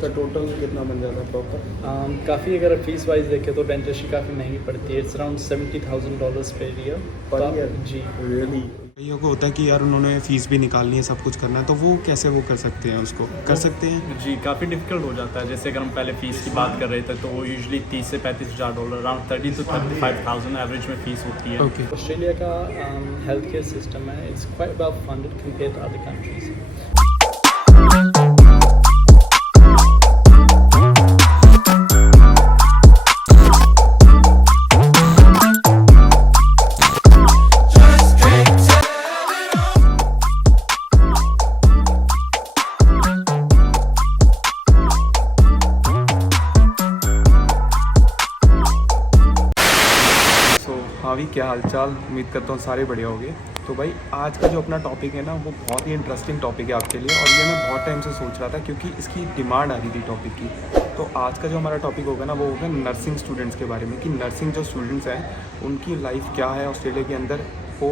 इसका टोटल कितना बन जाता है प्रॉपर? काफ़ी अगर फीस वाइज देखें तो डेंटिस्ट्री काफ़ी महंगी पड़ती है। It's around $70,000 per year. Per year? Ji really? कईयों को होता है कि यार उन्होंने फ़ीस भी निकालनी है, सब कुछ करना है, तो वो कैसे वो कर सकते हैं, उसको कर सकते हैं? जी काफ़ी डिफिकल्ट हो जाता है। जैसे अगर हम पहले फ़ीस की बात कर रहे थे तो वो यूजुअली $30,000 से $35,000 अराउंड 30 to 35,000 एवरेज में फ़ीस होती है। ओके। ऑस्ट्रेलिया का हेल्थ केयर सिस्टम है, it's quite well funded compare to other countries. हाँ भी, क्या हालचाल? उम्मीद करता हूँ सारे बढ़िया होंगे। तो भाई आज का जो अपना टॉपिक है ना, वो बहुत ही इंटरेस्टिंग टॉपिक है आपके लिए, और ये मैं बहुत टाइम से सोच रहा था क्योंकि इसकी डिमांड आ रही थी टॉपिक की। तो आज का जो हमारा टॉपिक होगा ना, वो होगा नर्सिंग स्टूडेंट्स के बारे में, कि नर्सिंग जो स्टूडेंट्स हैं उनकी लाइफ क्या है ऑस्ट्रेलिया के अंदर, वो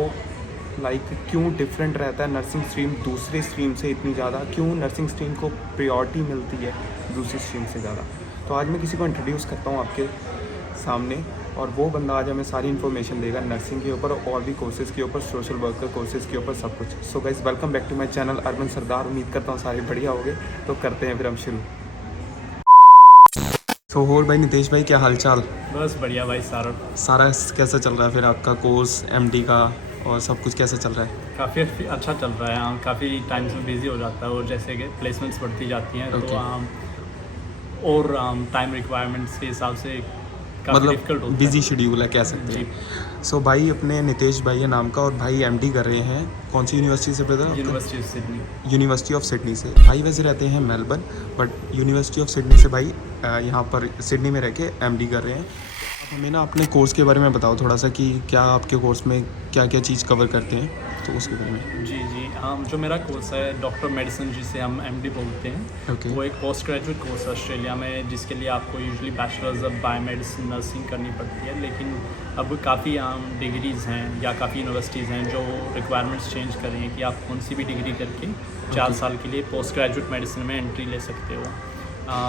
लाइक क्यों डिफरेंट रहता है नर्सिंग स्ट्रीम दूसरे स्ट्रीम से इतनी ज़्यादा, क्यों नर्सिंग स्ट्रीम को प्रायोरिटी मिलती है दूसरी स्ट्रीम से ज़्यादा। तो आज मैं किसी को इंट्रोड्यूस करता हूँ आपके सामने, और वो बंदा आज हमें सारी इन्फॉर्मेशन देगा नर्सिंग के ऊपर और भी कोर्सेज़ के ऊपर, सोशल वर्कर कोर्सेज़ के ऊपर, सब कुछ। So guys, welcome back to my channel urban Sardar. उम्मीद करता हूँ सारे बढ़िया होंगे। तो करते हैं फिर हम शुरू। सो होर भाई, नितेश भाई, क्या हाल चाल? बस बढ़िया भाई। सारा कैसा चल रहा है फिर आपका कोर्स एमडी का, और सब कुछ कैसा चल रहा है? काफ़ी अच्छा चल रहा है। काफ़ी टाइम से बिजी हो जाता है, और जैसे कि प्लेसमेंट्स बढ़ती जाती हैं Okay. तो और टाइम रिक्वायरमेंट्स के हिसाब से काफ़ी डिफिकल्ट मतलब होता बिजी है। शेड्यूल है कह सकते हैं। सो भाई अपने नितेश भाई है नाम का, और भाई एमडी कर रहे हैं कौन सी यूनिवर्सिटी से brother? University of Sydney. University of Sydney से। भाई वैसे रहते हैं Melbourne, but university of Sydney से भाई यहाँ पर सिडनी में रह के एमडी कर रहे हैं। आप हमें ना अपने कोर्स के बारे में बताओ थोड़ा सा, कि क्या आपके कोर्स में क्या क्या चीज़ कवर करते हैं, तो उसके बारे में। जी जो मेरा कोर्स है डॉक्टर मेडिसिन, जिसे हम एमडी बोलते हैं। Okay. वो एक पोस्ट ग्रेजुएट कोर्स है ऑस्ट्रेलिया में, जिसके लिए आपको usually bachelors of biomedicine nursing करनी पड़ती है। लेकिन अब काफ़ी डिग्रीज़ हैं या काफ़ी यूनिवर्सिटीज़ हैं जो रिक्वायरमेंट्स चेंज कर रही हैं कि आप कौन सी भी डिग्री करके 4 साल के लिए पोस्ट ग्रेजुएट मेडिसिन में एंट्री ले सकते हो।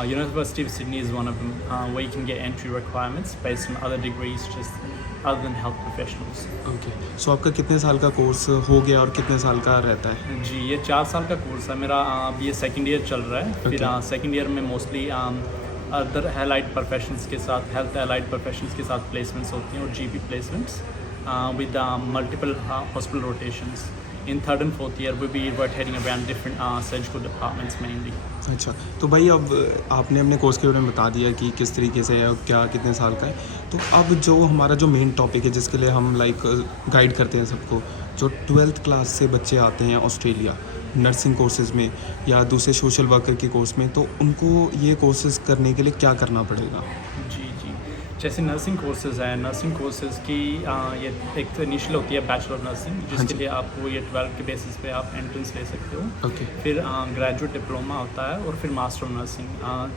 University of Sydney is one of them, where you can get entry requirements based on other degrees just other than health professionals. Okay. So आपका कितने साल का कोर्स हो गया और कितने साल का रहता है? जी ये 4 साल का कोर्स है मेरा। अब ये सेकेंड ईयर चल रहा है। फिर सेकेंड ईयर में मोस्टली अदर एलाइड प्रोफेशंस के साथ, हेल्थ एलाइड प्रोफेशंस के साथ प्लेसमेंट्स होती हैं, और GP placements with multiple hospital rotations. In third and fourth year we'll be rotating around different surgical departments mainly. अच्छा, तो भाई अब आपने अपने कोर्स के बारे में बता दिया कि किस तरीके से है, क्या कितने साल का है। तो अब जो हमारा जो मेन टॉपिक है, जिसके लिए हम लाइक गाइड करते हैं सबको, जो 12th क्लास से बच्चे आते हैं ऑस्ट्रेलिया नर्सिंग कोर्सेज़ में या दूसरे सोशल वर्कर के कोर्स में, तो उनको ये कोर्सेज़ करने के लिए क्या करना पड़ेगा? जी जैसे नर्सिंग कोर्सेज़ हैं, नर्सिंग कोर्सेज़ की ये एक तो इनिशियल होती है बैचलर ऑफ नर्सिंग, जिसके लिए आपको ये 12 के बेसिस पे आप एंट्रेंस ले सकते हो। ओके। फिर ग्रेजुएट डिप्लोमा होता है, और फिर मास्टर ऑफ नर्सिंग।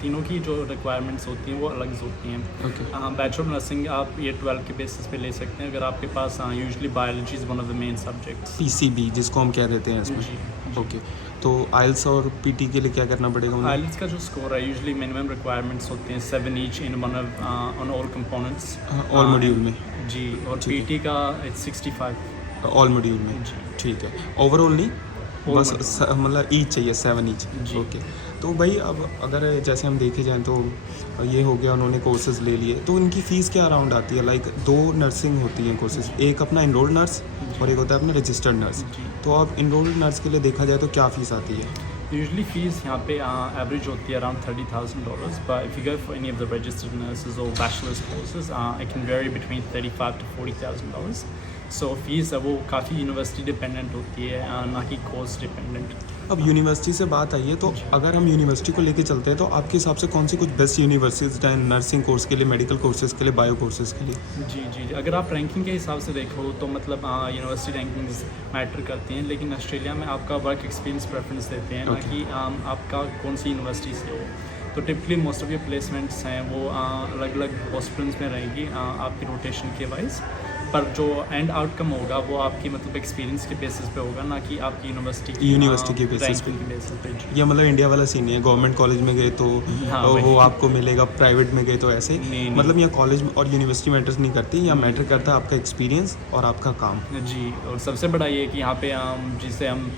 तीनों की जो रिक्वायरमेंट्स होती हैं वो अलग होती हैं। ओके। बैचलर ऑफ नर्सिंग आप ये 12 के बेसिस पे ले सकते हैं अगर आपके पास usually biology is one of the main subjects. PCB जिसको हम कह देते हैं इसमें। जी ओके। तो आइल्स और पीटी के लिए क्या करना पड़ेगा उन्हें? आइल्स का जो स्कोर है, यूजुअली मिनिमम रिक्वायरमेंट्स होते हैं 7 each in one on all components, all module में। जी, और पीटी का इट्स 65 ऑल मॉड्यूल में। जी। ठीक है, ओवरऑल नहीं, All बस module। मतलब ईच चाहिए 7 ईच। जी। ओके। तो भाई अब अगर जैसे हम देखे जाएँ तो ये हो गया, उन्होंने कोर्सेज ले लिए, तो इनकी फ़ीस क्या अराउंड आती है? लाइक 2 नर्सिंग होती हैं कोर्सेज, एक अपना इनरोल्ड नर्स और एक होता है अपना रजिस्टर्ड नर्स। जी। तो अब इनरोल्ड नर्स के लिए देखा जाए तो क्या फ़ीस आती है? यूजुअली फीस यहाँ पे एवरेज होती है around $30,000, but if you go for any of the registered nurses और bachelors courses it can vary between $35,000 to $40,000। So fees है वो काफ़ी यूनिवर्सिटी डिपेंडेंट होती है, ना कि कोर्स डिपेंडेंट। अब यूनिवर्सिटी से बात आई है, तो अगर हम यूनिवर्सिटी को लेके चलते हैं तो आपके हिसाब से कौन सी कुछ बेस्ट यूनिवर्सिटीज़ हैं नर्सिंग कोर्स के लिए, मेडिकल कोर्सेज़ के लिए, बायो कोर्सेज़ के लिए? जी अगर आप रैंकिंग के हिसाब से देखो तो मतलब यूनिवर्सिटी रैंकिंग्स मैटर करती हैं, लेकिन ऑस्ट्रेलिया में आपका वर्क एक्सपीरियंस प्रेफरेंस देते हैं, ना कि आपका कौन सी यूनिवर्सिटी से हो। तो typically most of your placements हैं वो अलग अलग हॉस्पिटल्स में रहेंगी आपकी रोटेशन के वाइज। पर जो एंड आउटकम होगा वो आपकी मतलब एक्सपीरियंस के बेसिस पे होगा, ना कि आपकी यूनिवर्सिटी के बेसिस पे। जी। या मतलब इंडिया वाला सीन नहीं है, गवर्नमेंट कॉलेज में गए तो हाँ, वो वही। आपको मिलेगा, प्राइवेट में गए तो ऐसे नहीं। मतलब यहाँ कॉलेज और यूनिवर्सिटी मैटर्स नहीं करती, या मैटर करता है आपका एक्सपीरियंस और आपका काम। जी, और सबसे बड़ा ये कि यहाँ पे जिसे हम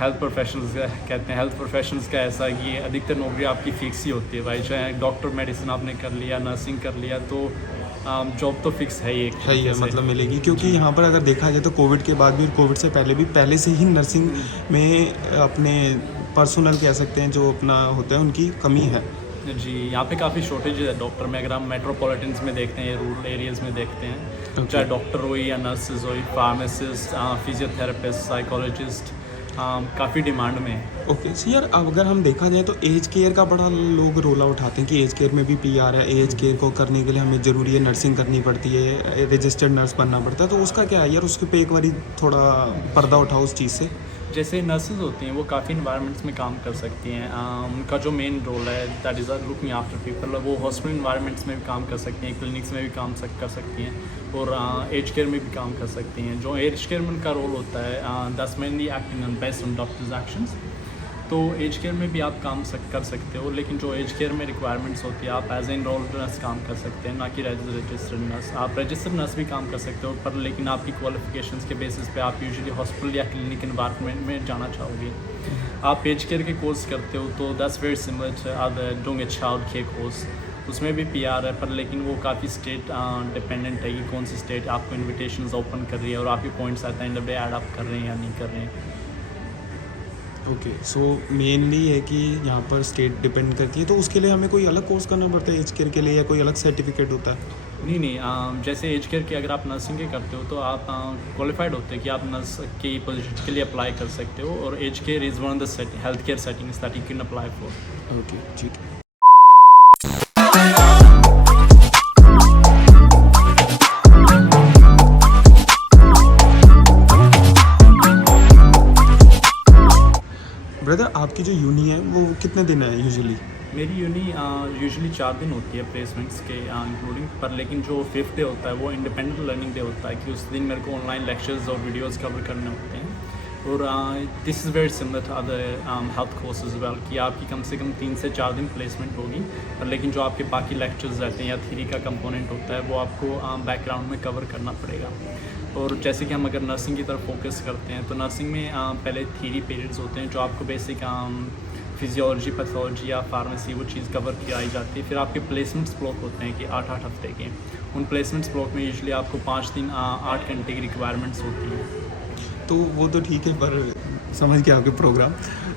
हेल्थ प्रोफेशनल्स कहते हैं, हेल्थ प्रोफेशनल्स का ऐसा है कि अधिकतर नौकरी आपकी फिक्स ही होती है भाई, चाहे डॉक्टर मेडिसिन आपने कर लिया, नर्सिंग कर लिया, तो जॉब तो फिक्स है ही एक है ही है, मतलब मिलेगी। क्योंकि यहाँ पर अगर देखा जाए तो कोविड के बाद भी और कोविड से पहले से ही नर्सिंग में अपने पर्सनल कह सकते हैं जो अपना होता है उनकी कमी है। जी, यहाँ पे काफ़ी शॉर्टेज है डॉक्टर में। अगर हम मेट्रोपॉलिटन्स में देखते हैं या रूरल एरियाज़ में देखते हैं, चाहे डॉक्टर हो या नर्सेज हो, फार्मासिस्ट, फिजियोथेरेपिस्ट, साइकोलॉजिस्ट, काफ़ी डिमांड में है। ओके सो यार, अब अगर हम देखा जाए तो एज केयर का बड़ा लोग रोला उठाते हैं कि एज केयर में भी पीआर है, एज केयर को करने के लिए हमें ज़रूरी है नर्सिंग करनी पड़ती है, रजिस्टर्ड नर्स बनना पड़ता है, तो उसका क्या है यार, उसके पे एक बारी थोड़ा पर्दा उठाओ उस चीज़ से। जैसे नर्सेज होती हैं वो काफ़ी इन्वायरमेंट्स में काम कर सकती हैं, उनका जो मेन रोल है that is looking after people, वो हॉस्पिटल इन्वायरमेंट्स में भी काम कर सकती हैं, क्लिनिक्स में भी काम कर सकती हैं, और एज केयर में भी काम कर सकती हैं। जो एज केयर में उनका रोल होता है that's mainly acting on based on doctors actions. तो एज केयर में भी आप काम कर सकते हो, लेकिन जो एज केयर में रिक्वायरमेंट्स होती है आप एज ए इनरोल्ड नर्स काम कर सकते हैं, ना कि रजिस्टर्ड नर्स। आप रजिस्टर्ड नर्स भी काम कर सकते हो, पर लेकिन आपकी क्वालिफिकेशंस के बेसिस पे आप यूजुअली हॉस्पिटल या क्लिनिक इन्वायरमेंट में जाना चाहोगे। आप एज केयर के कोर्स करते हो तो that's very similar to other doing a child care course, उसमें भी पीआर है, पर लेकिन वो काफ़ी स्टेट डिपेंडेंट है कि कौन सी स्टेट आपको इन्विटेशंस ओपन कर रही है और आपके points at the end of the day add up कर रहे हैं या नहीं कर रहे हैं। ओके सो मेनली है कि यहाँ पर स्टेट डिपेंड करती है, तो उसके लिए हमें कोई अलग कोर्स करना पड़ता है एज केयर के लिए, या कोई अलग सर्टिफिकेट होता है? नहीं, जैसे एज केयर की अगर आप नर्सिंग के करते हो तो आप क्वालिफाइड होते हैं कि आप नर्स की पोजीशन के लिए अप्लाई कर सकते हो, और age care is one of the health care settings that you can apply for. Okay ठीक है। ब्रदर, आपकी जो यूनी है वो कितने दिन है यूजुअली? मेरी यूनी यूजुअली 4 दिन होती है प्लेसमेंट्स के इंक्लूडिंग, पर लेकिन जो 5th डे होता है वो इंडिपेंडेंट लर्निंग डे होता है कि उस दिन मेरे को ऑनलाइन लेक्चर्स और वीडियोस कवर करने होते हैं। और this is very similar to other health courses well, कि आपकी कम से कम 3 से 4 दिन प्लेसमेंट होगी, पर लेकिन जो आपके बाकी लेक्चर्स रहते हैं या थ्योरी का कंपोनेंट होता है वो आपको बैकग्राउंड में कवर करना पड़ेगा। और जैसे कि हम अगर नर्सिंग की तरफ फोकस करते हैं तो नर्सिंग में पहले थ्योरी पीरियड्स होते हैं जो आपको बेसिक फिजियोलॉजी, पैथोलॉजी या फार्मेसी वो चीज़ कवर कराई जाती है। फिर आपके प्लेसमेंट्स ब्लॉक होते हैं कि 8-8 हफ्ते के। उन प्लेसमेंट्स ब्लॉक में यूजुअली आपको 5 दिन 8 घंटे की रिक्वायरमेंट्स होती हैं। तो वो तो ठीक है, पर समझ के आपके प्रोग्राम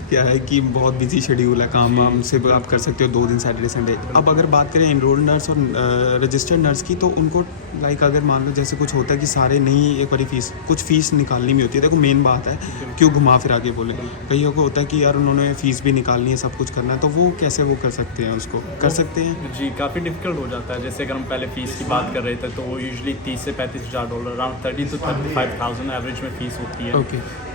क्या है कि बहुत बिजी शेड्यूल है, काम वाम से आप कर सकते हो 2 दिन सैटरडे संडे। अब अगर बात करें एनरोल्ड नर्स और रजिस्टर्ड नर्स की, तो उनको लाइक अगर मान लो जैसे कुछ होता है कि सारे नहीं एक बारी कुछ फ़ीस निकालनी भी होती है। देखो मेन बात है, क्यों घुमा फिरा के बोले, कईयों को होता है कि यार उन्होंने फ़ीस भी निकालनी है, सब कुछ करना है, तो वो कैसे वो कर सकते हैं, उसको कर सकते हैं? जी, काफ़ी डिफिकल्ट हो जाता है। जैसे अगर हम पहले फ़ीस की बात कर रहे थे तो वो यूजुअली 30 से $35,000 अराउंड 30 to 35,000 एवरेज में फ़ीस होती है। ओके।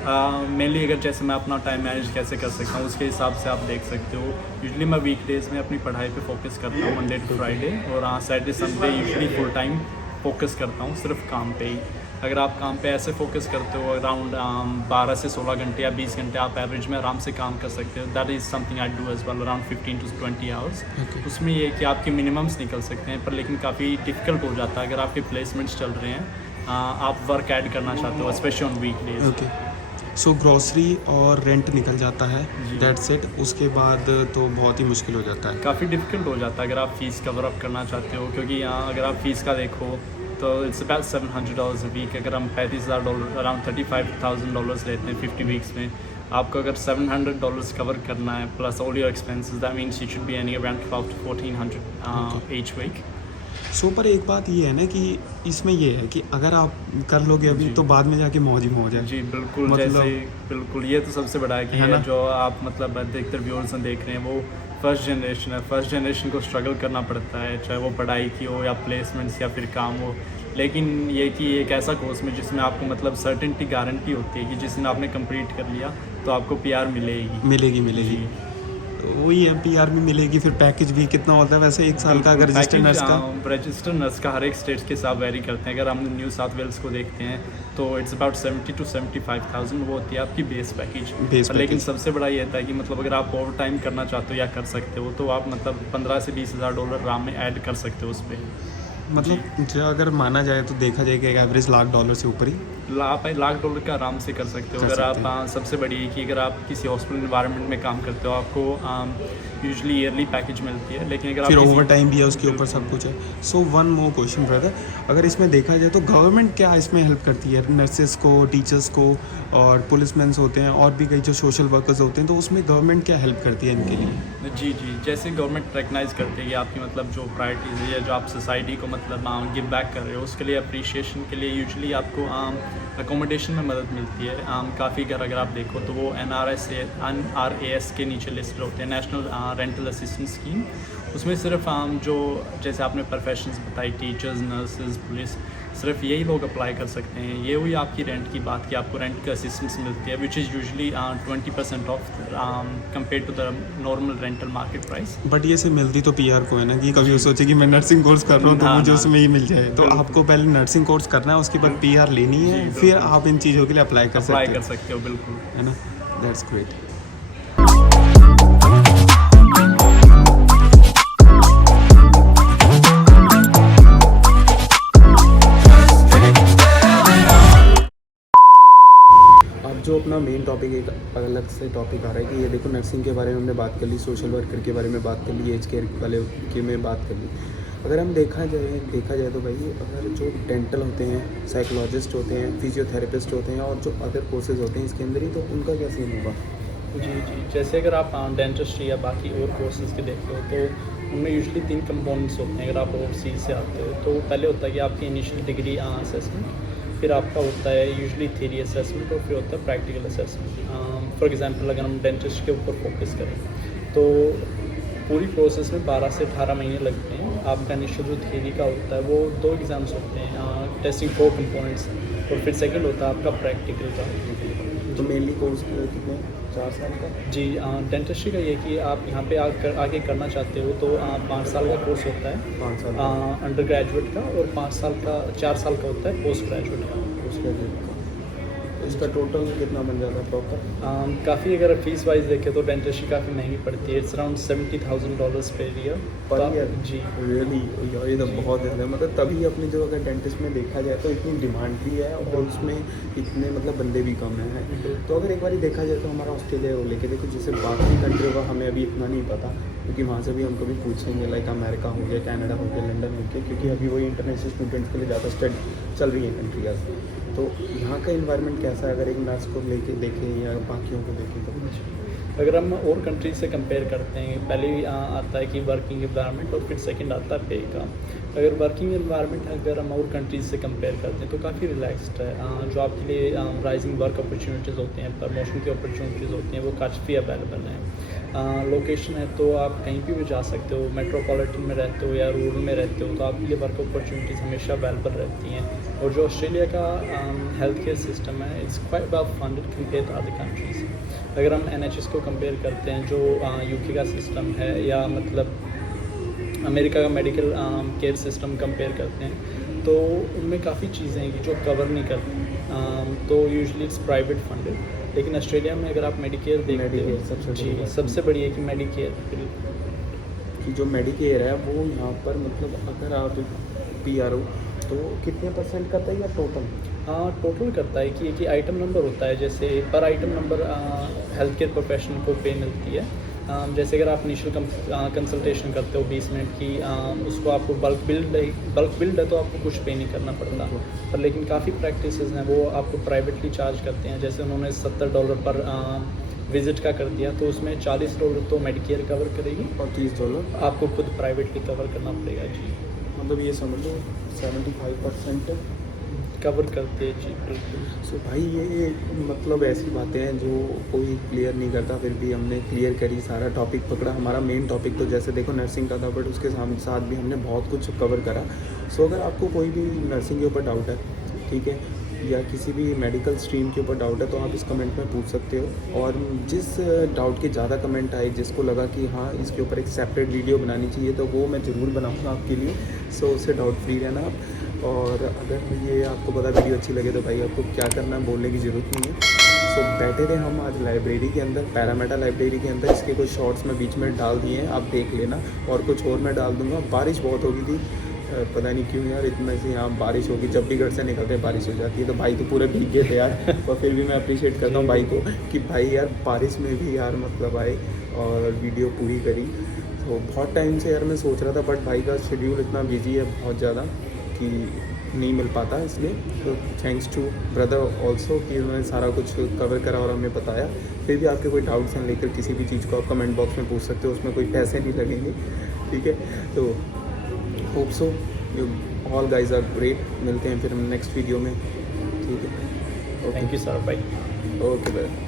मेनली अगर जैसे मैं अपना टाइम मैनेज कैसे कर सकता हूँ उसके हिसाब से आप देख सकते हो। यूजुअली मैं वीकडेज़ में अपनी पढ़ाई पे फोकस करता हूँ, मंडे टू फ्राइडे, और Saturday Sunday usually full time focus करता हूँ सिर्फ काम पे ही। अगर आप काम पे ऐसे फोकस करते हो अराउंड 12 से 16 घंटे या 20 घंटे आप एवरेज में आराम से काम कर सकते हो। That is something I do as well, around 15 to 20 hours. उसमें ये कि आपके मिनिमम्स निकल सकते हैं, पर लेकिन काफ़ी डिफिकल्ट हो जाता है अगर आपके प्लेसमेंट्स चल रहे हैं, आप वर्क ऐड करना चाहते हो specially on weekdays. Okay so grocery और रेंट निकल जाता है, दैट्स इट। उसके बाद तो बहुत ही मुश्किल हो जाता है, काफ़ी डिफिकल्ट हो जाता है अगर आप फ़ीस कवर अप करना चाहते हो, क्योंकि यहाँ अगर आप फ़ीस का देखो तो इट्स अबाउट $700 अ वीक। अगर हम $35,000 अराउंड $35,000 लेते हैं 50 वीक्स में, आपको अगर $700 कवर करना है plus all your expenses, that means you should be earning around 12 to 1400 each week. So पर एक बात ये है ना कि इसमें ये है कि अगर आप कर लोगे अभी तो बाद में जाके मौज ही मौज है। जी बिल्कुल, मतलब, जैसे बिल्कुल ये तो सबसे बड़ा है कि है ना? जो आप मतलब अधिकतर व्यूअर्स देख रहे हैं वो फर्स्ट जनरेशन है। फर्स्ट जनरेशन को स्ट्रगल करना पड़ता है, चाहे वो पढ़ाई की हो या प्लेसमेंट्स या फिर काम हो। लेकिन ये कि एक ऐसा कोर्स में जिसमें आपको मतलब सर्टेनिटी गारंटी होती है कि जिस दिन आपने कंप्लीट कर लिया तो आपको PR मिलेगी। मिलेगी। वही है, पीआर भी मिलेगी, फिर पैकेज भी कितना होता है वैसे 1 साल का अगर रजिस्टर्ड नर्स का? रजिस्टर्ड नर्स का हर एक स्टेट के साथ वेरी करते हैं। अगर हम न्यू साउथ वेल्स को देखते हैं तो इट्स अबाउट 70 to 75,000 वो होती है आपकी बेस पैकेज। लेकिन सबसे बड़ा ये था कि मतलब अगर आप ओवर टाइम करना चाहते हो या कर सकते हो तो आप मतलब 15 से 20,000 डॉलर आराम में ऐड कर सकते हो उस पर। मतलब जो अगर माना जाए तो देखा जाए कि एवरेज $1,00,000 से ऊपर ही आप $1,00,000 का आराम से कर सकते हो। अगर आप सबसे बड़ी है कि अगर आप किसी हॉस्पिटल इन्वायरमेंट में काम करते हो आपको यूजुअली ईयरली पैकेज मिलती है, लेकिन अगर फिर ओवर टाइम भी है उसके ऊपर सब कुछ है। So one more question brother, अगर इसमें देखा जाए तो गवर्नमेंट क्या इसमें हेल्प करती है नर्सेस को, टीचर्स को और पुलिसमैन होते हैं और भी कई जो सोशल वर्कर्स होते हैं, तो उसमें गवर्नमेंट क्या हेल्प करती है इनके लिए? जी, जैसे गवर्नमेंट रिकग्नाइज करती है कि आपकी मतलब जो प्रायोरिटीज़ है या जो आप सोसाइटी को मतलब गिव बैक कर रहे हो उसके लिए अप्रिशिएशन के लिए यूजुअली आपको अकोमोडेशन में मदद मिलती है। काफ़ी अगर आप देखो तो वो NRAS के नीचे लिस्ट होते हैं, नेशनल रेंटल असिस्टेंस स्कीम। उसमें सिर्फ जो जैसे आपने प्रोफेशंस बताई, टीचर्स, नर्सेज, पुलिस, सिर्फ यही लोग अप्लाई कर सकते हैं। ये हुई आपकी रेंट की बात कि आपको रेंट की असिस्टेंस मिलती है which is usually 20% of compare to the normal rental market price. But ये से मिलती तो पीआर को है ना, कि कभी वो सोचे कि मैं नर्सिंग कोर्स कर रहा हूँ तो मुझे उसमें ही मिल जाए। तो आपको पहले नर्सिंग कोर्स करना है, उसके बाद पीआर लेनी है, फिर आप इन चीज़ों के लिए अप्लाई कर सकते हो। बिल्कुल, है ना। That's great. जो अपना मेन टॉपिक एक अलग से टॉपिक आ रहा है कि ये देखो नर्सिंग के बारे में हमने बात कर ली, सोशल वर्कर के बारे में बात कर ली, एज केयर वाले के में बात कर ली। अगर हम देखा जाए तो भाई अगर जो डेंटल होते हैं, साइकोलॉजिस्ट होते हैं, फिजियोथेरेपिस्ट होते हैं और जो अदर कोर्सेज होते हैं इसके अंदर ही, तो उनका क्या सीन होगा? जी, जैसे अगर आप डेंटिस्ट्री या बाकी और कोर्सेज के देखते हो तो उनमें यूजुअली 3 कंपोनेंट्स होते हैं। अगर आप ओवरसीज से आते हो तो पहले होता है कि आपकी इनिशियल डिग्री असेसमेंट, फिर आपका होता है यूजुअली थ्योरी असेसमेंट और फिर होता है प्रैक्टिकल असेसमेंट। फॉर एग्जांपल अगर हम डेंटिस्ट के ऊपर फोकस करें तो पूरी प्रोसेस में 12 से 18 महीने लगते हैं। आपका इनिशियल जो थ्योरी का होता है वो 2 एग्ज़ाम्स होते हैं, टेस्टिंग 4 कंपोनेंट्स, और फिर सेकंड होता है आपका प्रैक्टिकल का। तो मेनली कोर्स कितने 4 साल का? जी, डेंटिस्ट्री का ये कि आप यहाँ पे आगे करना चाहते हो तो 5 साल का कोर्स होता है, 5 साल अंडर ग्रेजुएट का, और 4 साल का होता है पोस्ट ग्रेजुएट का। इसका टोटल कितना बन जाता है प्रॉपर? काफ़ी अगर फीस वाइज देखें तो डेंटिस्ट्री काफ़ी महंगी पड़ती है। It's around $70,000 per year. Ji, really यार ये तो बहुत ज़्यादा है। मतलब तभी अपनी जो अगर डेंटिस्ट में देखा जाए तो इतनी डिमांड भी है और उसमें इतने मतलब बंदे भी कम हैं। तो अगर एक बार देखा जाए तो हमारा ऑस्ट्रेलिया को लेके देखो, जैसे बाकी कंट्रियों का हमें अभी इतना नहीं पता क्योंकि वहाँ से भी हम कभी पूछेंगे, लाइक अमेरिका हो गया, कनाडा हो गया, लंदन हो गया, क्योंकि अभी वही इंटरनेशनल स्टूडेंट्स के लिए ज़्यादा स्टडी चल रही है कंट्रीज। तो यहाँ का इन्वायरमेंट कैसा है अगर एक नर्स को लेके देखें या बाकियों को देखें तो? अगर हम और कंट्रीज से कंपेयर करते हैं, पहले आता है कि वर्किंग एनवायरनमेंट और फिर सेकंड आता है पे का। अगर वर्किंग एनवायरनमेंट अगर हम और कंट्रीज से कंपेयर करते हैं तो काफ़ी रिलैक्सड है। जो आपके लिए राइजिंग वर्क अपॉर्चुनिटीज़ होती हैं, प्रमोशन की अपॉर्चुनिटीज़ होती हैं, वो काफ़ी अवेलेबल हैं। लोकेशन है तो आप कहीं भी जा सकते हो, मेट्रोपॉलिटन में रहते हो या रूरल में रहते हो तो आपके लिए वर्क अपॉर्चुनिटीज़ हमेशा अवेलेबल रहती हैं। और जो ऑस्ट्रेलिया का हेल्थ केयर सिस्टम है, it's quite well funded compare to other countries. अगर हम NHS को कंपेयर करते हैं जो UK का सिस्टम है, या मतलब अमेरिका का मेडिकल केयर सिस्टम कंपेयर करते हैं तो उनमें काफ़ी चीज़ें हैं कि जो कवर नहीं करती। तो यूजुअली इट्स प्राइवेट फंडेड, लेकिन ऑस्ट्रेलिया में अगर आप मेडिकेयर देखते हो, जी सबसे बड़ी है कि मेडिकेयर कि जो मेडिकेयर है वो यहाँ पर मतलब अगर आप PR हो तो कितने % करता है या टोटल? टोटल करता है कि एक ही आइटम नंबर होता है, जैसे पर item number health care professional को पे मिलती है। जैसे अगर आप इनिशियल कंसल्टेशन करते हो 20 मिनट की, उसको आपको बल्क बिल्ड है तो आपको कुछ पे नहीं करना पड़ता। पर लेकिन काफ़ी प्रैक्टिसेस हैं वो आपको प्राइवेटली चार्ज करते हैं। जैसे उन्होंने $70 पर विज़िट का कर दिया तो उसमें $40 तो मेडिकेयर कवर करेगी और $30 आपको खुद प्राइवेटली कवर करना पड़ेगा। जी, मतलब ये समझ लो 75% कवर करते हैं। जी बिल्कुल। सो भाई ये मतलब ऐसी बातें हैं जो कोई क्लियर नहीं करता, फिर भी हमने क्लियर करी, सारा टॉपिक पकड़ा। हमारा मेन टॉपिक तो जैसे देखो नर्सिंग का था, बट उसके साथ भी हमने बहुत कुछ कवर करा। सो अगर आपको कोई भी नर्सिंग के ऊपर डाउट है, ठीक है, या किसी भी मेडिकल स्ट्रीम के ऊपर डाउट है तो आप इस कमेंट में पूछ सकते हो। और जिस डाउट के ज़्यादा कमेंट आए, जिसको लगा कि हाँ इसके ऊपर एक सेपरेट वीडियो बनानी चाहिए, तो वो मैं ज़रूर बनाऊँगा आपके लिए। सो उससे डाउट फ्री रहना आप। और अगर ये आपको पता वीडियो अच्छी लगे तो भाई आपको क्या करना है, बोलने की ज़रूरत नहीं है। सो बैठे थे हम आज लाइब्रेरी के अंदर, पैरामेटा लाइब्रेरी के अंदर। इसके कुछ शॉर्ट्स मैं बीच में डाल दिए हैं, आप देख लेना, और कुछ और मैं डाल दूँगा। बारिश बहुत हो गई थी, पता नहीं क्यों यार, इतना से यहाँ बारिश होगी, जब भी घर से निकलते हैं बारिश हो जाती है। तो भाई तो पूरे भीग गए थे यार और फिर भी मैं अप्रिशिएट करता हूँ भाई को कि भाई यार बारिश में भी यार मतलब आए और वीडियो पूरी करी। तो बहुत टाइम से यार मैं सोच रहा था, बट भाई का शेड्यूल इतना बिजी है बहुत ज़्यादा कि नहीं मिल पाता, इसलिए। तो थैंक्स टू ब्रदर ऑल्सो कि उन्होंने सारा कुछ कवर करा और हमें बताया। फिर भी आपके कोई डाउट्स हैं लेकर किसी भी चीज़ को आप कमेंट बॉक्स में पूछ सकते हो, उसमें कोई पैसे नहीं लगेंगे, ठीक है। तो hope so you all guys are great. मिलते हैं फिर हम नेक्स्ट वीडियो में, ठीक है। Thank you sir, bye. Okay bye.